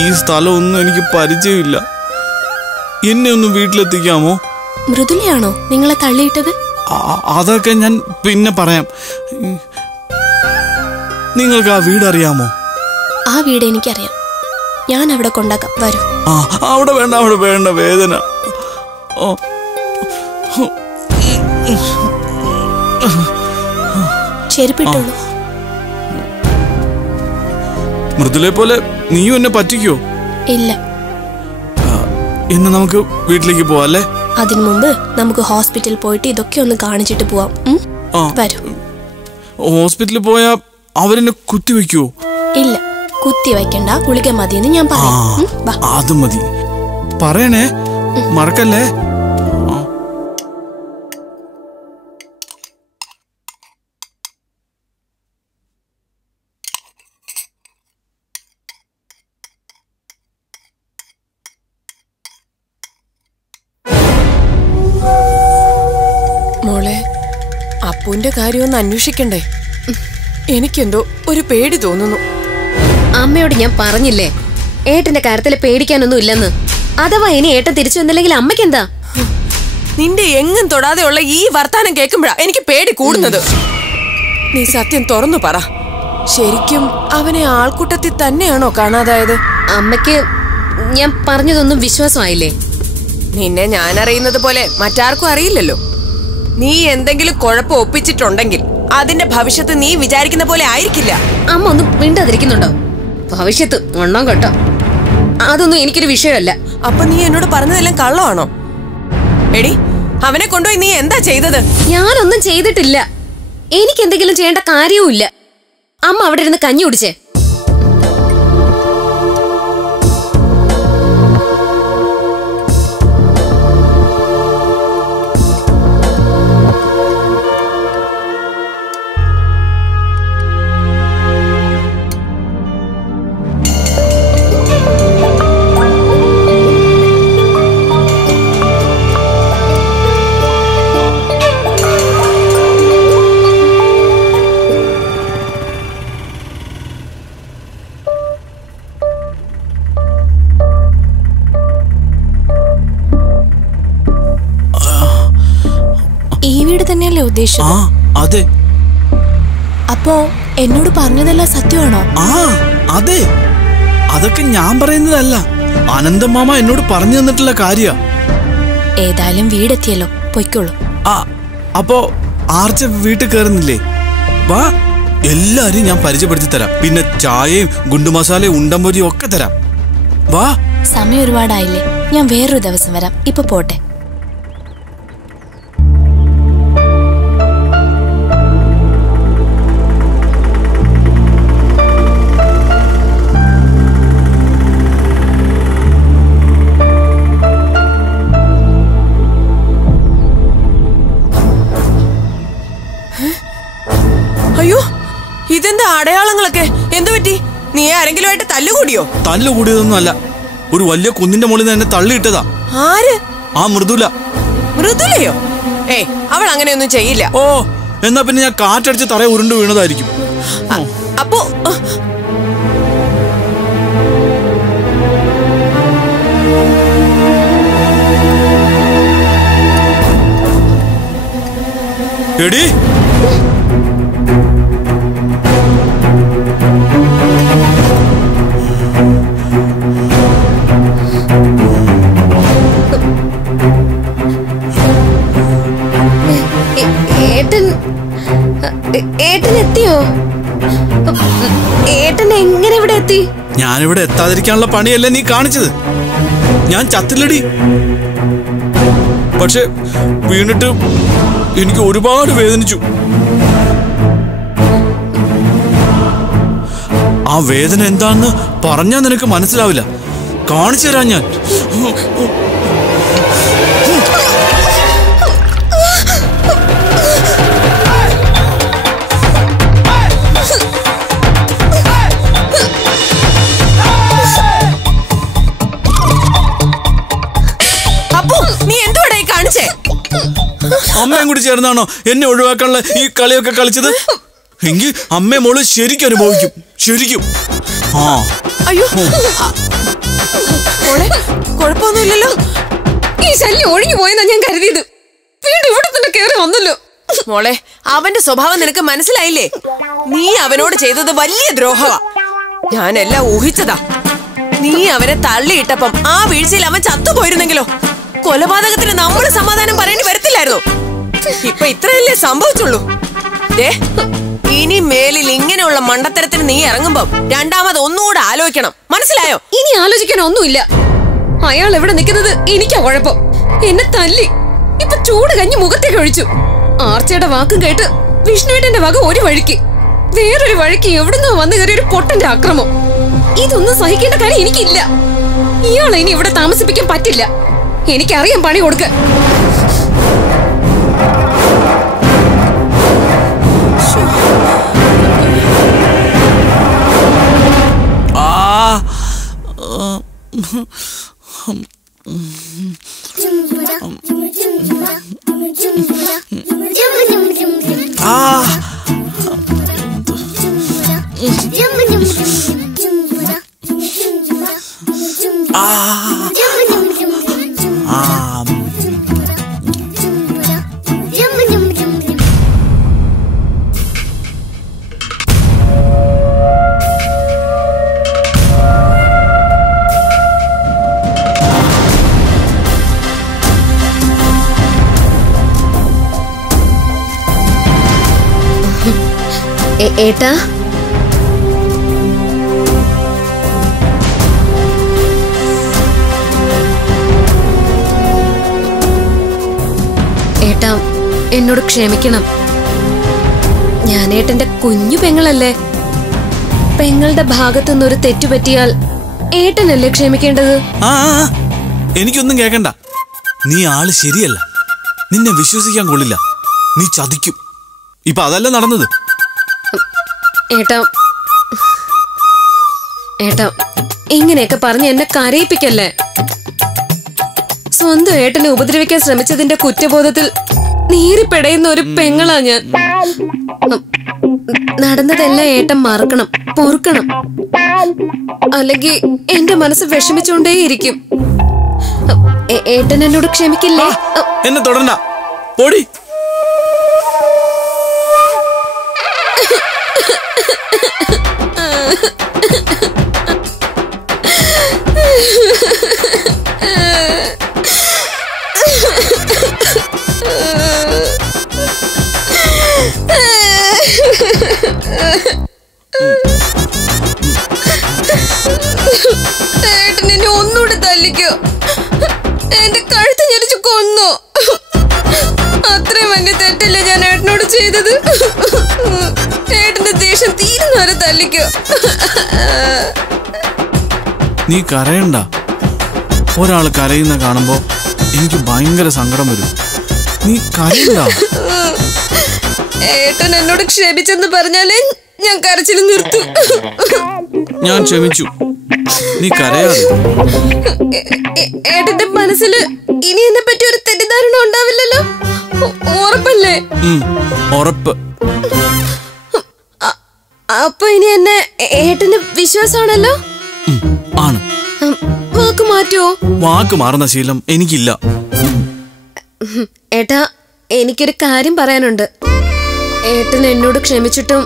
ഈ സ്ഥലമൊന്നും എനിക്ക് പരിചയമില്ല. എന്നെ ഒന്ന് വീട്ടിലെത്തിക്കാമോ? മൃദുലയാണോ നിങ്ങളെ തള്ളിയിട്ടത്? അതൊക്കെ ഞാൻ പിന്നെ പറയാം. നിങ്ങൾക്ക് ആ വീട് അറിയാമോ? ആ വീട് എനിക്കറിയാം. ഞാൻ അവിടെ കൊണ്ടാക്കാം, വരൂ. അവിടെ വേണ്ട, അവിടെ വേണ്ട, വേദന. ചെരുപ്പിട്ടോളൂ. മൃദുലയെ പോലെ നീയും എന്നെ പറ്റിക്കോ? ഇല്ല. ഇന്ന് നമുക്ക് വീട്ടിലേക്ക് പോവാം അല്ലേ? അതിനു മുമ്പ് നമുക്ക് ഹോസ്പിറ്റലിൽ പോയിട്ട് ഇതൊക്കെ ഒന്ന് കാണിച്ചിട്ട് പോവാം. വരൂ. ഹോസ്പിറ്റലിൽ പോയാ അവരെന്നെ കുത്തിവെക്കുവോ? ഇല്ല, കുത്തി വയ്ക്കണ്ട, ഗുളിക മതിയെന്ന് ഞാൻ പറയാം. അത് മതി, പറയണേ, മറക്കല്ലേ. മോളെ, അപ്പുവിന്റെ കാര്യമൊന്ന് അന്വേഷിക്കണ്ടേ? എനിക്കെന്തോ ഒരു പേടി തോന്നുന്നു. അമ്മയോട് ഞാൻ പറഞ്ഞില്ലേ ഏട്ടന്റെ കാര്യത്തിൽ പേടിക്കാനൊന്നും ഇല്ലെന്ന്. അഥവാ ഇനി ഏട്ടൻ തിരിച്ചു വന്നില്ലെങ്കിൽ അമ്മയ്ക്ക് എന്താ? നിന്റെ എങ്ങും തൊടാതെയുള്ള ഈ വർത്താനം കേൾക്കുമ്പോഴാ എനിക്ക് പേടി കൂടുന്നത്. നീ സത്യം തുറന്നു പറ, ശരിക്കും അവനെ ആൾക്കൂട്ടത്തിൽ തന്നെയാണോ കാണാതായത്? അമ്മയ്ക്ക് ഞാൻ പറഞ്ഞതൊന്നും വിശ്വാസമായില്ലേ? നിന്നെ ഞാൻ അറിയുന്നത് പോലെ മറ്റാർക്കും അറിയില്ലല്ലോ. നീ എന്തെങ്കിലും കുഴപ്പം ഒപ്പിച്ചിട്ടുണ്ടെങ്കിൽ അതിന്റെ ഭവിഷ്യത്ത് നീ വിചാരിക്കുന്ന പോലെ ആയിരിക്കില്ല. അമ്മ ഒന്നും മിണ്ടാതിരിക്കുന്നുണ്ടോ? ഭവിഷ്യത്ത് ഒണ്ണോ കേട്ടോ, അതൊന്നും എനിക്കൊരു വിഷയമല്ല. അപ്പൊ നീ എന്നോട് പറഞ്ഞതെല്ലാം കള്ളമാണോ? എടി, അവനെ കൊണ്ടുപോയി നീ എന്താ ചെയ്തത്? ഞാനൊന്നും ചെയ്തിട്ടില്ല. എനിക്ക് എന്തെങ്കിലും ചെയ്യേണ്ട കാര്യവും ഇല്ല. അമ്മ അവിടെ ഇരുന്ന് കഞ്ഞി കുടിച്ചേ. ഈ വീട് തന്നെയല്ലേ ഉദ്ദേശിച്ചത്? അതെ. അപ്പോ എന്നോട് പറഞ്ഞതെല്ലാം സത്യമാണോ? അതെ, അതൊക്കെ ഞാൻ പറയുന്നതല്ല, അനന്തമാമ എന്നോട് പറഞ്ഞു തന്നിട്ടുള്ള കാര്യ. ഏതായാലും വീടെത്തിയല്ലോ, പൊയ്ക്കോളൂ. അപ്പോ ആർച്ച വീട്ടിൽ കയറുന്നില്ലേ? വാ, എല്ലാരും ഞാൻ പരിചയപ്പെടുത്തി തരാം. പിന്നെ ചായയും ഗുണ്ടു മസാലയും ഉണ്ടംപൊരിയും ഒക്കെ തരാം. വാ. സമയം ഒരുപാടായില്ലേ, ഞാൻ വേറൊരു ദിവസം വരാം. ഇപ്പൊ പോട്ടെ. അയ്യോ, ഇതെന്താ അടയാളങ്ങളൊക്കെ? എന്തു പറ്റി? നീ ആരെങ്കിലുമായിട്ട് തല്ലുകൂടിയോ? തല്ലുകൂടിയതൊന്നും അല്ല, ഒരു വലിയ കുന്നിന്റെ മുകളിൽ നിന്ന് എന്നെ തള്ളിയിട്ടതാ. ആര്? ആ മൃദുല. മൃദുലയോ? അവൾ അങ്ങനെയൊന്നും ചെയ്യില്ല. എന്നാ പിന്നെ ഞാൻ കാറ്റടിച്ച് തറയെ ഉരുണ്ടു വീണതായിരിക്കും. അപ്പോ എടി, ഏട്ടൻ എത്തിയോ? ഏട്ടൻ എങ്ങനെ ഇവിടെ എത്തി? ഞാനിവിടെ എത്താതിരിക്കാനുള്ള പണിയല്ലേ നീ കാണിച്ചത്. ഞാൻ ചത്തില്ലടി, പക്ഷെ വീണിട്ട് എനിക്ക് ഒരുപാട് വേദനിച്ചു. ആ വേദന എന്താണെന്ന് പറഞ്ഞാൽ നിനക്ക് മനസ്സിലാവില്ല. കാണിച്ചു തരാം ഞാൻ. അമ്മയും കൂടി ചേർന്നാണോ എന്നെ ഒഴിവാക്കാനുള്ള ഈ കളിയൊക്കെ കളിച്ചത്? എങ്കിൽ അമ്മയും മോള് ശരിക്കും അനുഭവിക്കും, ശരിക്കും. അയ്യോ, കുഴപ്പമൊന്നുമില്ലല്ലോ. ഈ ശല്യം ഒഴിഞ്ഞു പോയെന്നാ ഞാൻ കരുതിയത്. വീണ്ടും ഇവിടെ തന്നെ കേറി വന്നല്ലോ. മോളെ, അവന്റെ സ്വഭാവം നിനക്ക് മനസ്സിലായില്ലേ? നീ അവനോട് ചെയ്തത് വലിയ ദ്രോഹവാ. ഞാനെല്ലാം ഊഹിച്ചതാ. നീ അവനെ തള്ളിയിട്ടപ്പം ആ വീഴ്ചയിൽ അവൻ ചത്തുപോയിരുന്നെങ്കിലോ? കൊലപാതകത്തിന് നമ്മൾ സമാധാനം പറയേണ്ടി വരത്തില്ലായിരുന്നു. ഇപ്പൊ ഇത്രയല്ലേ സംഭവിച്ചുള്ളൂ. ഇനി മേലിൽ ഇങ്ങനെയുള്ള മണ്ടത്തരത്തിന് നീ ഇറങ്ങുമ്പോ രണ്ടാമത് ഒന്നുകൂടെ ആലോചിക്കണം. മനസ്സിലായോ? ഇനി ആലോചിക്കാൻ ഒന്നുമില്ല. അയാൾ എവിടെ നിൽക്കുന്നത് എനിക്കാ കുഴപ്പം. എന്നെ തല്ലി, ഇപ്പൊ ചൂട് കഞ്ഞി മുഖത്തേക്ക് ഒഴിച്ചു. ആർച്ചയുടെ വാക്കും കേട്ട് വിഷ്ണുവേട്ടന്റെ വക ഒരു വഴിക്ക്, വേറൊരു വഴിക്ക് എവിടുന്നോ വന്നു കയറിയ ഒരു പൊട്ടന്റെ അക്രമം. ഇതൊന്നും സഹിക്കേണ്ട കാര്യം എനിക്കില്ല. ഇയാളെ ഇനി ഇവിടെ താമസിപ്പിക്കാൻ പറ്റില്ല. എനിക്കറിയാം പണി കൊടുക്കാൻ. ഏട്ടാ, ഏട്ടാ എന്നോട് ക്ഷമിക്കണം. ഞാൻ ഏട്ടന്റെ കുഞ്ഞു പെങ്ങളല്ലേ. പെങ്ങളുടെ ഭാഗത്തുനിന്നൊരു തെറ്റുപറ്റിയാൽ ഏട്ടനല്ലേ ക്ഷമിക്കേണ്ടത്? എനിക്കൊന്നും കേക്കണ്ട. നീ ആള് ശരിയല്ല. നിന്നെ വിശ്വസിക്കാൻ കൊള്ളില്ല. നീ ചതിക്കും. ഇപ്പൊ അതല്ല നടന്നത്. ഏട്ടാ, ഏട്ടാ ഇങ്ങനെയൊക്കെ പറഞ്ഞ് എന്നെ കരയിപ്പിക്കല്ലേ. സ്വന്തം ഏട്ടനെ ഉപദ്രവിക്കാൻ ശ്രമിച്ചതിന്റെ കുറ്റബോധത്തിൽ നീറിപ്പെടയുന്ന ഒരു പെങ്ങളാ ഞാൻ. നടന്നതെല്ലാം ഏട്ടൻ മറക്കണം, പൊറുക്കണം. അല്ലെങ്കിൽ എന്റെ മനസ്സ് വിഷമിച്ചുകൊണ്ടേയിരിക്കും. ഏട്ടൻ എന്നോട് ക്ഷമിക്കില്ലേ? എന്നെ തൊടണ്ട, ഓടി. ഏട്ടൻ എന്നെ ഒന്നുകൂടെ തല്ലിക്കോ. എന്റെ കഴുത്ത് ഞെരിച്ചു കൊന്നു. അത്രയും വലിയ തെറ്റല്ലേ ഞാൻ ഏട്ടനോട് ചെയ്തത്. ഏട്ടന്റെ ദേഷ്യം തീരുന്നവരെ തല്ലിക്കോ. നീ കരയണ്ട. ഒരാള് കരയുന്ന കാണുമ്പോ എനിക്ക് ഭയങ്കര സങ്കടം വരും. നീ കരയണ്ട. ഏട്ടൻ എന്നോട് ക്ഷമിച്ചെന്ന് പറഞ്ഞാലേ ഞാൻ കരച്ചിൽ നിർത്തും. ഞാൻ ക്ഷമിച്ചു. നീ കരയാതെ. ഏട്ടന്റെ മനസ്സിൽ ഇനി എന്നെ പറ്റി ഒരു തെറ്റിദ്ധാരണ ഉണ്ടാവില്ലല്ലോ? ഉറപ്പല്ലേ? ഉറപ്പ്. അപ്പൊ ഇനി എന്നെ ഏട്ടന് വിശ്വാസമാണല്ലോ? ആണ്. വാക്ക് മാറ്റുവോ? വാക്ക് മാറുന്ന ശീലം എനിക്കില്ല. ഏട്ടാ, എനിക്കൊരു കാര്യം പറയാനുണ്ട്. ഏട്ടൻ എന്നോട് ക്ഷമിച്ചിട്ടും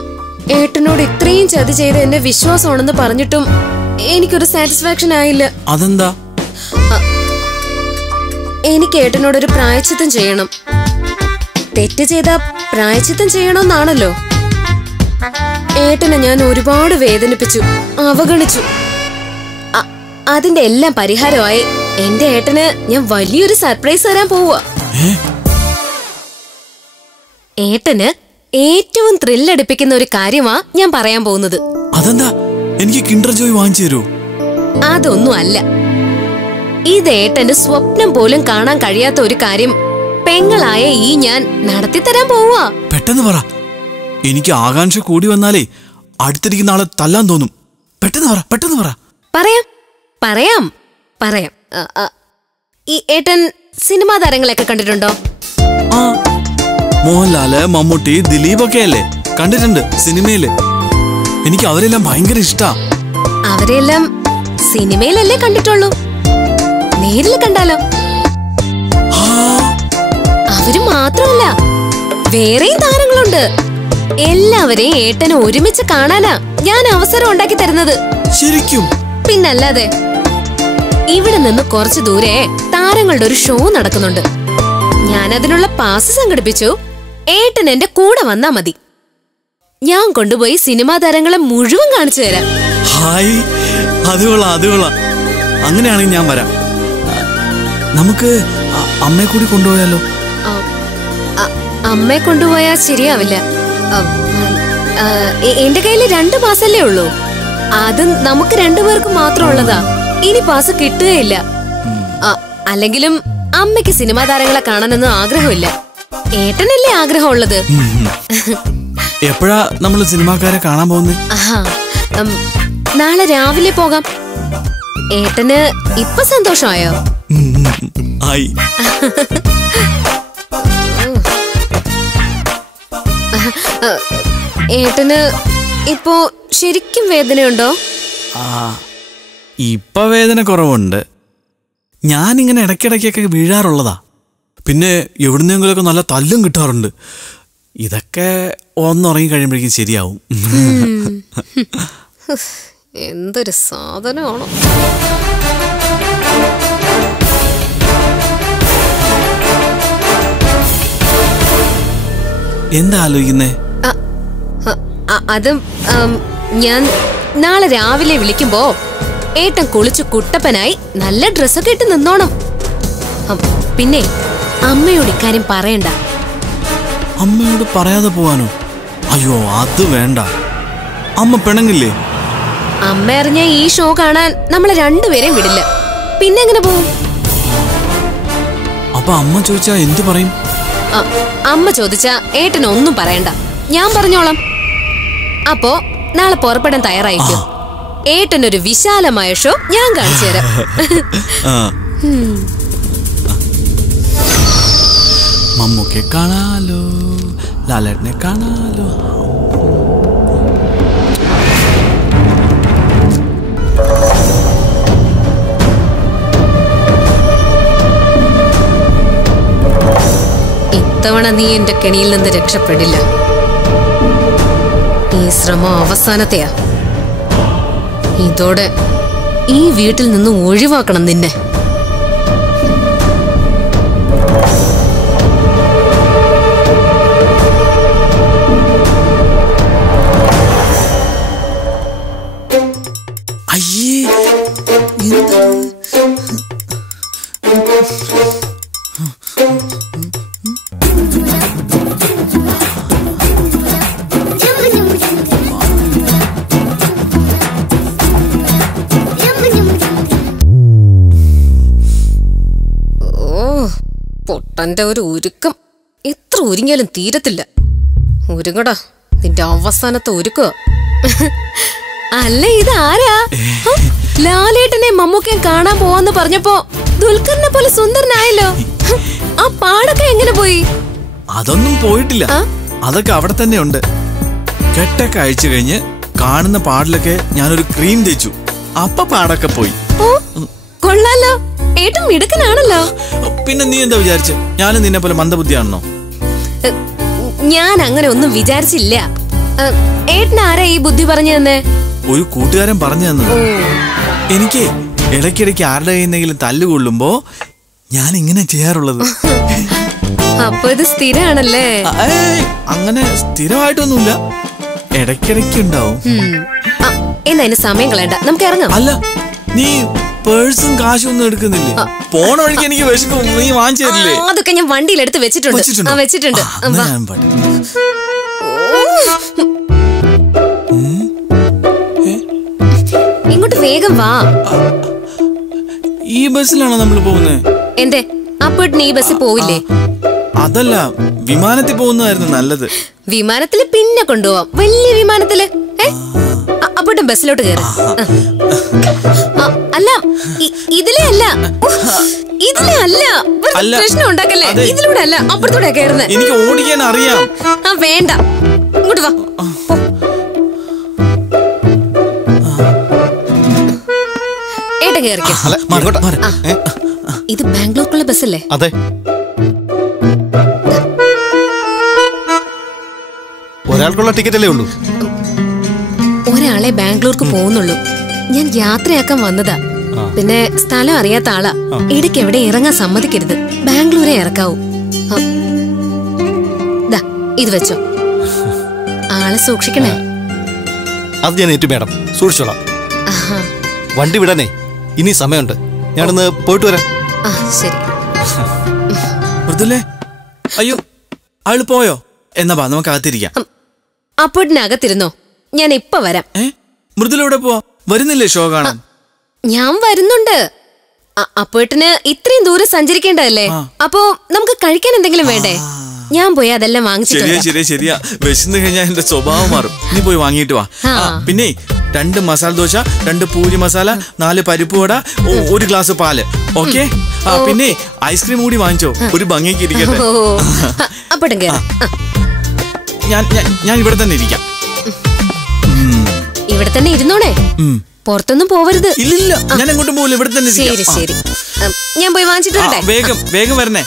ഏട്ടനോട് ഇത്രയും ചതി ചെയ്ത് എന്നെ വിശ്വാസമാണെന്ന് പറഞ്ഞിട്ടും എനിക്കൊരു സാറ്റിസ്ഫാക്ഷൻ ആയില്ല. അതെന്താ? എനിക്ക് ഏട്ടനോടൊരു പ്രായശ്ചിത്തം ചെയ്യണം. തെറ്റ് ചെയ്ത പ്രായശ്ചിത്തം ചെയ്യണമെന്നാണല്ലോ. ഏട്ടനെ ഞാൻ ഒരുപാട് വേദനിപ്പിച്ചു, അവഗണിച്ചു. അതിന്റെ എല്ലാം പരിഹാരമായി എന്റെ ഏട്ടന് ഞാൻ വലിയൊരു സർപ്രൈസ് തരാൻ പോവുക. ഏട്ടന് ഏറ്റവും ത്രില്ലടിപ്പിക്കുന്ന ഒരു കാര്യമാ ഞാൻ പറയാൻ പോകുന്നത്. അതെന്താ? എനിക്ക് കിൻഡർ ജോയ് വാങ്ങിച്ചു തരുമോ? അതൊന്നും അല്ല. ഇത് ഏട്ടന് സ്വപ്നം പോലും കാണാൻ കഴിയാത്ത ഒരു കാര്യം പെങ്ങളായ ഈ ഞാൻ നടത്തിത്തരാൻ പോവാ. പെട്ടെന്ന് പറ. എനിക്ക് ആകാംക്ഷ കൂടി വന്നാലേ അടുത്തിരിക്കുന്ന ആളെ തല്ലാൻ തോന്നും. പെട്ടെന്ന് പറ, പെട്ടെന്ന് പറ. പറയാം പറയാം പറയാം. ഈ ഏട്ടൻ സിനിമാ താരങ്ങളെയൊക്കെ കണ്ടിട്ടുണ്ടോ? ആ, മോഹൻലാല്, മമ്മൂട്ടി, ദിലീപ് ഒക്കെ അല്ലേ? കണ്ടിട്ടുണ്ട് സിനിമയില്. എനിക്ക് അവരെല്ലാം ഭയങ്കര ഇഷ്ടാ. അവരെല്ലാം സിനിമയിലല്ലേ കണ്ടിട്ടുള്ളൂ? നേരിൽ കണ്ടാലോ? അവര് മാത്രമല്ല, വേറെയും താരങ്ങളുണ്ട്. എല്ലാവരെയും ഏട്ടനെ ഒരുമിച്ച് കാണാനാ ഞാൻ അവസരം ഉണ്ടാക്കി തരുന്നത്. ശരിക്കും? പിന്നല്ലാതെ. ഇവിടെ നിന്ന് കുറച്ചു ദൂരെ താരങ്ങളുടെ ഒരു ഷോ നടക്കുന്നുണ്ട്. ഞാൻ അതിനുള്ള പാസ് സംഘടിപ്പിച്ചു. ഏട്ടൻ എന്റെ കൂടെ വന്നാ മതി. ഞാൻ കൊണ്ടുപോയി സിനിമാ താരങ്ങളെ മുഴുവൻ കാണിച്ചു തരാം. ഹായ്, അത് കൊള്ളാം. അങ്ങനെയാണെങ്കിൽ ഞാൻ വരാം. നമുക്ക് അമ്മയെ കൂടി കൊണ്ടുപോയാലോ? അമ്മയെ കൊണ്ടുപോയാ ശരിയാവില്ല. എന്റെ കയ്യില് 2 പാസല്ലേ ഉള്ളൂ. അത് നമുക്ക് 2 പേർക്ക് മാത്രം ഉള്ളതാ. ഇനി പാസ് കിട്ടുകയില്ല. അല്ലെങ്കിലും അമ്മയ്ക്ക് സിനിമാ താരങ്ങളെ കാണാനൊന്നും ആഗ്രഹമില്ല. ഏട്ടനല്ലേ ആഗ്രഹമുള്ളത്? എപ്പോഴാ നമ്മള് സിനിമാക്കാരെ കാണാൻ പോകുന്നത്? നാളെ രാവിലെ പോകാം. ഏട്ടന് ഇപ്പൊ സന്തോഷമായോ? ആയി. ഏട്ടന് ഇപ്പോ ശരിക്കും വേദനയുണ്ടോ? ഇപ്പൊ വേദന കുറവുണ്ട്. ഞാനിങ്ങനെ ഇടയ്ക്കിടയ്ക്കൊക്കെ വീഴാറുള്ളതാ. പിന്നെ എവിടുന്നെങ്കിലൊക്കെ നല്ല തല്ലും കിട്ടാറുണ്ട്. ഇതൊക്കെ ഒന്നുറങ്ങി കഴിയുമ്പോഴേക്കും ശരിയാവും. എന്തൊരു സാധനമാണോ? എന്താ ആലോചിക്കുന്നേ? അത് ഞാൻ നാളെ രാവിലെ വിളിക്കുമ്പോ ഏട്ടൻ കുളിച്ചു കുട്ടപ്പനായി നല്ല ഡ്രസ്സൊക്കെ ഇട്ട് നിന്നോണം. പിന്നെ അമ്മയോട് ഇക്കാര്യം പറയണ്ട. അമ്മയോട് പറയാതെ പോവാനോ? അയ്യോ, അത് വേണ്ട. അമ്മ പിണങ്ങില്ലേ? അമ്മ അറിഞ്ഞ ഈ ഷോ കാണാൻ നമ്മളെ 2 പേരെയും വിടില്ല. പിന്നെ എങ്ങനെ പോവും? അപ്പൊ അമ്മ ചോദിച്ചാ എന്തു പറയും? അമ്മ ചോദിച്ചാ ഏട്ടനൊന്നും പറയണ്ട, ഞാൻ പറഞ്ഞോളാം. അപ്പോ നാളെ പുറപ്പെടാൻ തയ്യാറായിരിക്കും. ഏട്ടനൊരു വിശാലമായ ഷോ ഞാൻ കാണിച്ചു തരാം. മമ്മൂക്കെ കാണാലോ, ലാലേട്ടനെ കാണാലോ. ഇത്തവണ നീ എന്റെ കെണിയിൽ നിന്ന് രക്ഷപ്പെടില്ല. ഈ ശ്രമം അവസാനത്തെയാ. ഇതോടെ ഈ വീട്ടിൽ നിന്ന് ഒഴിവാക്കണം നിന്നെ. അയ്യേ, എന്താ? പൊട്ടന്റെ ഒരു ഉരുക്കം എത്ര ഒരുങ്ങിയാലും തീരത്തില്ല. ഒരുങ്ങടാ, നിന്റെ അവസാനത്തെ ഒരുക്കോ. അല്ല, ഇതാരാ? ലാലേട്ടനെ മമ്മൂക്കയും കാണാൻ പോവാന്ന് പറഞ്ഞപ്പോ ദുൽഖറിനെ പോലെ സുന്ദരനായല്ലോ. ആ പാടൊക്കെ എങ്ങനെ പോയി? അതൊന്നും പോയിട്ടില്ല. അതൊക്കെ അവിടെ തന്നെ ഉണ്ട്. കെട്ടൊക്കെ അഴിച്ചു കഴിഞ്ഞ് കാണുന്ന പാടിലൊക്കെ ഞാനൊരു ക്രീം തേച്ചു. അപ്പൊ പാടൊക്കെ പോയി. കൊള്ളാലോ, ഏട്ടൻ മിടുക്കനാണല്ലോ. പിന്നെ നീ എന്താ വിചാരിച്ചു ഞാനും നിന്നെ പോലെ മന്ദബുദ്ധിയാണെന്നോ? ഞാൻ അങ്ങനെ ഒന്നും വിചാരിച്ചില്ല. ഏട്ടൻ ആരാ ഈ ബുദ്ധി പറഞ്ഞു തന്നെ? ഒരു കൂട്ടുകാരൻ പറഞ്ഞു തന്നത്. എനിക്ക് ഇടയ്ക്കിടയ്ക്ക് ആരുടെ കയ്യിന്നെങ്കിലും തല്ലുകൊള്ളുമ്പോ ഞാൻ ഇങ്ങനെ ചെയ്യാറുള്ളത്. അപ്പൊ ഇത് സ്ഥിരാണല്ലേ? അങ്ങനെ സ്ഥിരമായിട്ടൊന്നുമില്ല, ഇടയ്ക്കിടയ്ക്ക് ഉണ്ടാവും. എന്നാ അതിന് സമയം കളയണ്ട, നമുക്ക് ഇറങ്ങാം. അല്ല, നീ പേഴ്സും കാശും ഒന്നും എടുക്കുന്നില്ലേ? പോണ വഴിക്ക് എനിക്ക് വിശക്കും, നീ വാങ്ങിച്ചു തരില്ലേ? അതൊക്കെ ഞാൻ വണ്ടിയിൽ എടുത്ത് വെച്ചിട്ടുണ്ട്. വെച്ചിട്ടുണ്ട്. ഇങ്ങോട്ട് വേഗം വാ. ഈ ബസ്സിലാണോ നമ്മൾ പോകുന്നത്? എന്തേ, അപ്പോട്ടിന് ഈ ബസ്സിൽ പോവില്ലേ? അതല്ല, വിമാനത്തിൽ പോകുന്നതായിരുന്നു നല്ലത്. വിമാനത്തില് പിന്നെ കൊണ്ടുപോവാം, വലിയ വിമാനത്തില്. അപ്പോട്ടും ബസ്സിലോട്ട് കയറി. അല്ല, ഇതിലേ അല്ല, ഇതിലേ അല്ല. പ്രശ്നം ഉണ്ടാക്കല്ലേ. ഇതിലൂടെ അല്ല, അപ്പുറത്തൂടെ കയറുന്നത്. എനിക്ക് ഓടിക്കാൻ അറിയാം. വേണ്ട, ഇങ്ങോട്ട് വാ. ഏട്ടൻ കയറിക്കോ. ഇത് ബാംഗ്ലൂർക്കുള്ള ബസ്സല്ലേ? അതെ. ഒരാൾക്കുള്ള ടിക്കറ്റ് അല്ലേ ഉള്ളൂ? ഒരാളെ ബാംഗ്ലൂർക്ക് പോകുന്നുള്ളൂ. ഞാൻ യാത്രയാക്കാൻ വന്നതാ. പിന്നെ സ്ഥലം അറിയാത്ത ആളാ. ഇടയ്ക്ക് എവിടെ ഇറങ്ങാൻ സമ്മതിക്കരുത്. ബാംഗ്ലൂരെ ഇറക്കാവൂ. ഇത് വെച്ചോ. ആളെ സൂക്ഷിക്കണേ. അത് ഞാൻ ഏറ്റു മേഡം, സൂക്ഷിച്ചോളാം. വണ്ടി വിടാനേ ഇനി സമയമുണ്ട്. ഞാനൊന്ന് പോയിട്ട് വരാം. ശരി. മൃദുലേ, അയ്യോ ആള് പോയോ? എന്നാ ബാ നമുക്ക് അകത്തിരിക്കാം. അപ്പോട്ടിനകത്തിരുന്നോ, ഞാൻ ഇപ്പൊ വരാം. മൃദുല പോവാ? വരുന്നില്ലേ ഷോ കാണാൻ? ഞാൻ വരുന്നുണ്ട്. അപ്പോട്ടിന് ഇത്രയും ദൂരം സഞ്ചരിക്കേണ്ടതല്ലേ? അപ്പോ നമുക്ക് കഴിക്കാൻ എന്തെങ്കിലും വേണ്ടേ? ഞാൻ പോയി അതെല്ലാം വാങ്ങിച്ചിട്ട്. ശരിയാ. വിശന്ന് കഴിഞ്ഞാൽ എന്റെ സ്വഭാവം മാറും. നീ പോയി വാങ്ങിയിട്ട് വാ. പിന്നെ 2 മസാല ദോശ, 2 പൂരി മസാല, 4 പരിപ്പ് വട, 1 ഗ്ലാസ് പാല്. ഓക്കെ. പിന്നെ ഐസ്ക്രീം കൂടി വാങ്ങിച്ചോ, ഒരു ഭംഗിക്ക് ഇരിക്കട്ടെ. ഞാൻ ഇവിടെ തന്നെ ഇരിക്കാം. ഇവിടെ തന്നെ ഇരുന്നോണേ, പുറത്തൊന്നും പോവരുത്. ഇല്ലില്ല, ഞാൻ എങ്ങോട്ടും പോകില്ല, ഇവിടെ തന്നെ. ശരി. ഞാൻ പോയി വാങ്ങിച്ചിട്ട് വരട്ടെ. വേഗം വരണേ.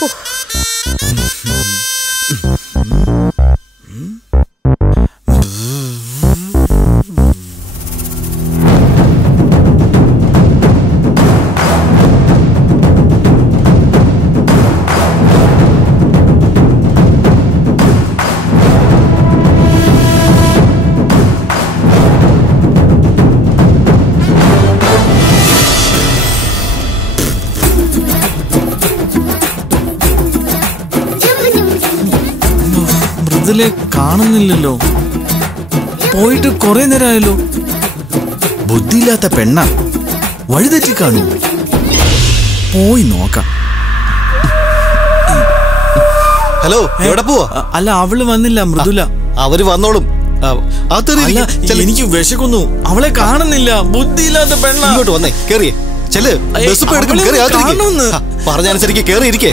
മൃദുലയെ കാണുന്നില്ലല്ലോ. പോയിട്ട് കുറെ നേരമായല്ലോ. ബുദ്ധിയില്ലാത്ത പെണ്ണ, വഴിതെറ്റി കാണൂ. പോയി നോക്കാം. ഹലോ, എവിടെ പോവാ? അല്ല, അവള് വന്നില്ല മൃദുല. അവര് വന്നോളും. എനിക്ക് വിശക്കുന്നു. അവളെ കാണുന്നില്ല. ബുദ്ധിയില്ലാത്ത പെണ്ണ. ഇങ്ങോട്ട് വന്നേ, കേറിയേ. ചെല്, ബസ് പറഞ്ഞനുസരിക്ക് കേറിയിരിക്കേ.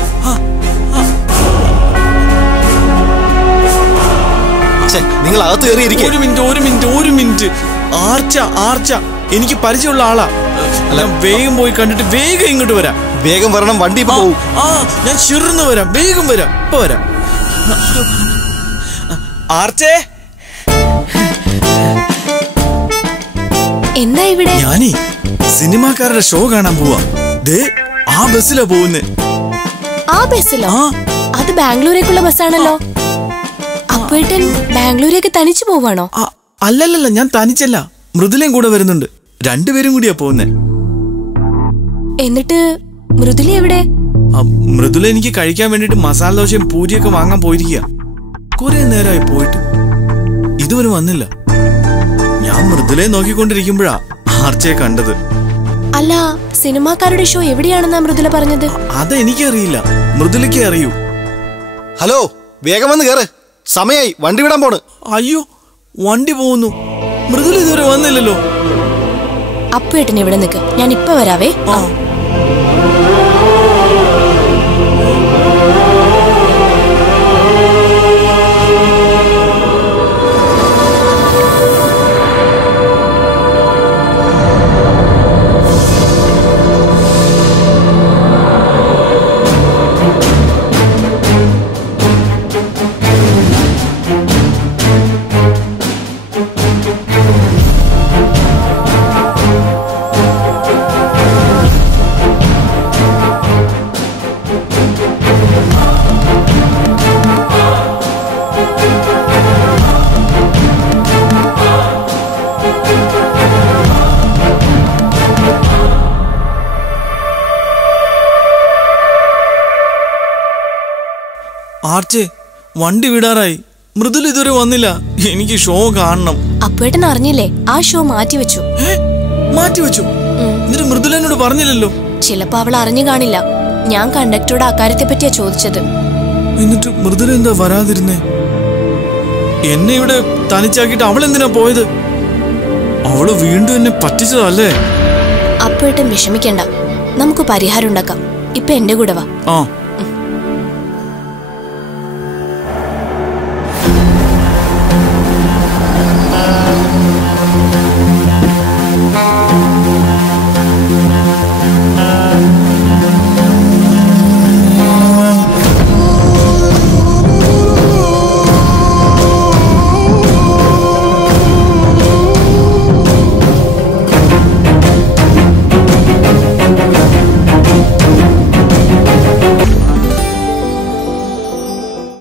നിങ്ങൾ അകത്ത് കയറിയിരിക്കേ. ഒരു മിനിറ്റ്. ആർച്ച എനിക്ക് പരിചയമുള്ള ആളാ. അല്ല, വേഗം പോയി കണ്ടിട്ട് വേഗം ഇങ്ങോട്ട് വരാം. വേഗം വരണം, വണ്ടി ഇപ്പൊ പോവും. ഞാൻ ചെറുന്ന് വരാം, വേഗം വരാം, ഇപ്പൊ വരാം. ആർച്ചേ, എന്താ ഇവിടെ? ഞാനേ സിനിമാക്കാരുടെ ഷോ കാണാൻ പോവാ. ദേ ആ ബസ്സിലാ പോകുന്നേ. ആ ബസ്സിലോ? അത് ബാംഗ്ലൂരേക്കുള്ള ബസ്സാണല്ലോ. അപ്പോഴേട്ടൻ ബാംഗ്ലൂരേക്ക് തനിച്ചു പോവാണോ? അല്ലല്ല, ഞാൻ തനിച്ചല്ല, മൃദുലയും കൂടെ വരുന്നുണ്ട്. 2 പേരും കൂടിയാ പോകുന്നേ. എന്നിട്ട് മൃദുല എവിടെ? മൃദുല എനിക്ക് കഴിക്കാൻ വേണ്ടിട്ട് മസാല ദോശയും പൂരിയൊക്കെ വാങ്ങാൻ പോയിരിക്കുക. കുറെ നേരമായി പോയിട്ട് ഇതുവരെ വന്നില്ല. ഞാൻ മൃദുലയെ നോക്കിക്കൊണ്ടിരിക്കുമ്പോഴാ ആർച്ചയെ കണ്ടത്. അല്ല, സിനിമാക്കാരുടെ ഷോ എവിടെയാണെന്നാ മൃദുല പറഞ്ഞത്? അതെനിക്കറിയില്ല, മൃദുലയ്ക്ക് അറിയൂ. ഹലോ, വേഗം വന്ന് കേറ്, സമയായി, വണ്ടി വിടാൻ പോണ്. അയ്യോ, വണ്ടി പോകുന്നു. മൃദുല ഇതുവരെ വന്നില്ലല്ലോ. അപ്പേട്ടൻ ഇവിടെ നിൽക്ക്, ഞാൻ ഇപ്പൊ വരാവേ. ആർച്ചേ, വണ്ടി വിടാറായി. മൃദുല ഇതുവരെ വന്നില്ല. എനിക്ക് ഷോ കാണണം. അപ്പേട്ടൻ അറിഞ്ഞില്ലേ, ആ ഷോ മാറ്റിവെച്ചു. മാറ്റിവെച്ചു? എന്നിട്ട് മൃദുല എന്നോട് പറഞ്ഞില്ലല്ലോ. ചിലപ്പോ അവൾ അറിഞ്ഞു കാണില്ല. ഞാൻ കണ്ടക്ടറോട് അക്കാര്യത്തെ പറ്റിയാ ചോദിച്ചത്. എന്നിട്ട് മൃദുല എന്താ വരാതിരുന്നേ? എന്നെ ഇവിടെ തനിച്ചാക്കിട്ട് അവൾ എന്തിനാ പോയത്? അവള് വീണ്ടും എന്നെ പറ്റിച്ചതല്ലേ? അപ്പേട്ടൻ വിഷമിക്കണ്ട, നമുക്ക് പരിഹാരം ഉണ്ടാക്കാം. ഇപ്പൊ എന്റെ കൂടെ വാ.